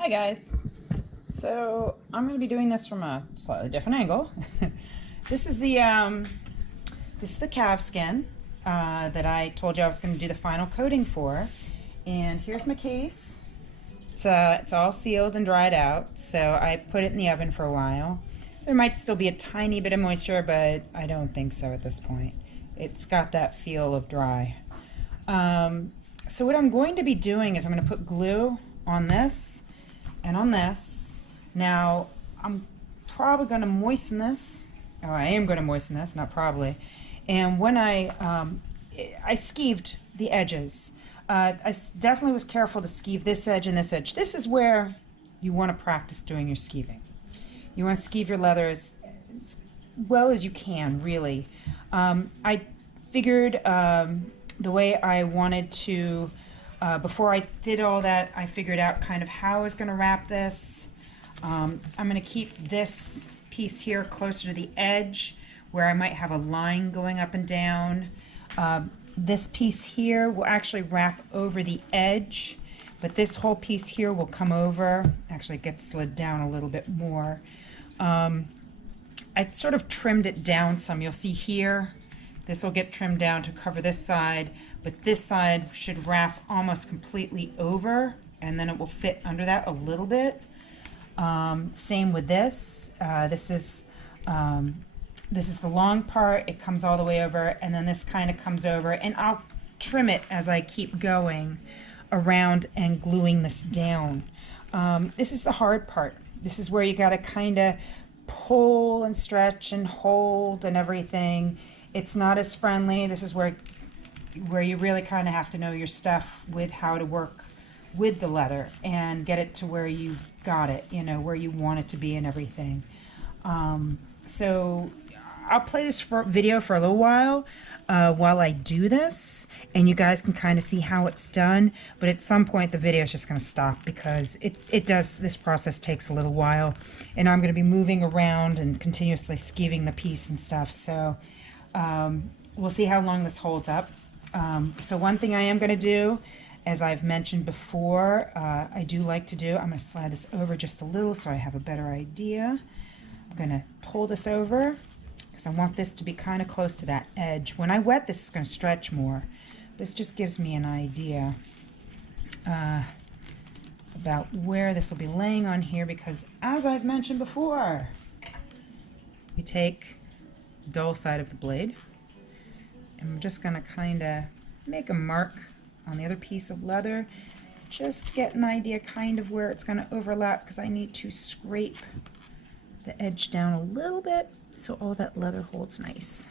Hi guys. So I'm going to be doing this from a slightly different angle. This is the calf skin that I told you I was going to do the final coating for, and here's my case. It's all sealed and dried out, so I put it in the oven for a while. There might still be a tiny bit of moisture, but I don't think so at this point. It's got that feel of dry. So what I'm going to be doing is I'm going to put glue on this and on this. Now I'm probably going to moisten this. Oh, I am going to moisten this, not probably. And when I skeeved the edges, I definitely was careful to skeeve this edge and this edge. This is where you want to practice doing your skeeving. You want to skeeve your leather as well as you can, really. I figured the way I wanted to, before I did all that, I figured out kind of how I was going to wrap this. I'm going to keep this piece here closer to the edge where I might have a line going up and down. This piece here will actually wrap over the edge, but this whole piece here will come over. Actually, it gets slid down a little bit more. I sort of trimmed it down some. You'll see here, this will get trimmed down to cover this side, but this side should wrap almost completely over, and then it will fit under that a little bit. Same with this. This is the long part. It comes all the way over, and then this kind of comes over, and I'll trim it as I keep going around and gluing this down. This is the hard part. This is where you got to kind of pull and stretch and hold and everything. It's not as friendly. This is where you really kind of have to know your stuff with how to work with the leather and get it to where you got it, you know, where you want it to be and everything. So I'll play this video for a little while I do this, and you guys can kind of see how it's done, but at some point the video is just going to stop because this process takes a little while, and I'm going to be moving around and continuously skeeving the piece and stuff, so we'll see how long this holds up. So one thing I am going to do, as I've mentioned before, I do like to do, I'm going to slide this over just a little so I have a better idea. I'm going to pull this over because I want this to be kind of close to that edge. When I wet this, it's going to stretch more. This just gives me an idea about where this will be laying on here, because as I've mentioned before, you take the dull side of the blade, and I'm just going to kind of make a mark on the other piece of leather just to get an idea kind of where it's going to overlap, because I need to scrape the edge down a little bit so all that leather holds nice.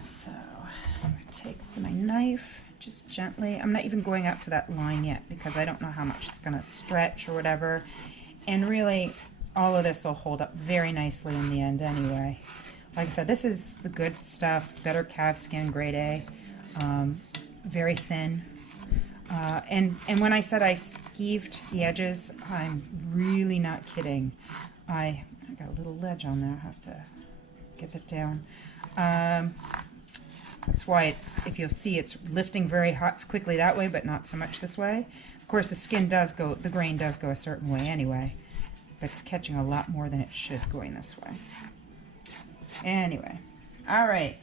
So I'm going to take my knife just gently. I'm not even going out to that line yet because I don't know how much it's going to stretch or whatever, and really all of this will hold up very nicely in the end anyway. Like I said, this is the good stuff, better calf skin, grade A, very thin. And when I said I skeeved the edges, I'm really not kidding. I got a little ledge on there. I have to get that down. That's why it's, if you'll see, it's lifting very hot quickly that way, but not so much this way. Of course, the skin does go, the grain does go a certain way anyway, but it's catching a lot more than it should going this way. Anyway, all right.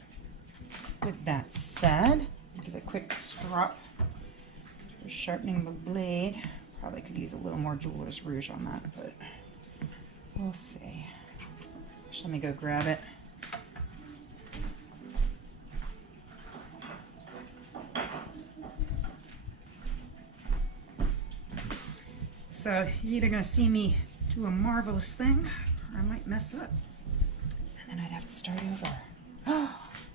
With that said, give it a quick strop for sharpening the blade. Probably could use a little more jeweler's rouge on that, but we'll see. Just let me go grab it. So you're either going to see me do a marvelous thing, or I might mess up. And then I'd have to start over.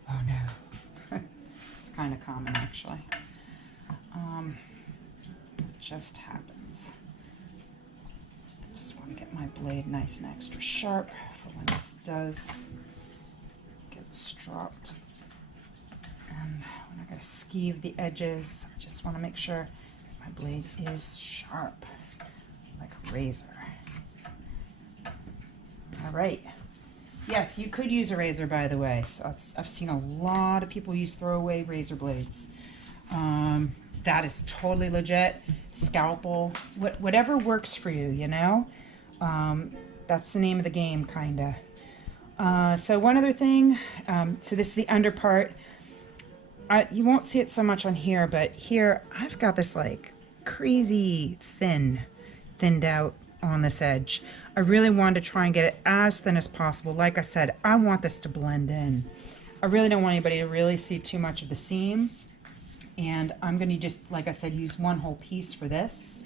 Oh no. It's kind of common, actually. It just happens. I just want to get my blade nice and extra sharp for when this does get stropped. And when I gotta skeeve the edges, I just want to make sure my blade is sharp, like a razor. All right. Yes, you could use a razor, by the way. So I've seen a lot of people use throwaway razor blades. That is totally legit. scalpel, whatever works for you, you know? That's the name of the game, kinda. So one other thing, so this is the under part. You won't see it so much on here, but here I've got this like crazy thinned out on this edge. I really wanted to try and get it as thin as possible. Like I said, I want this to blend in. I really don't want anybody to really see too much of the seam. And I'm going to just, like I said, use one whole piece for this.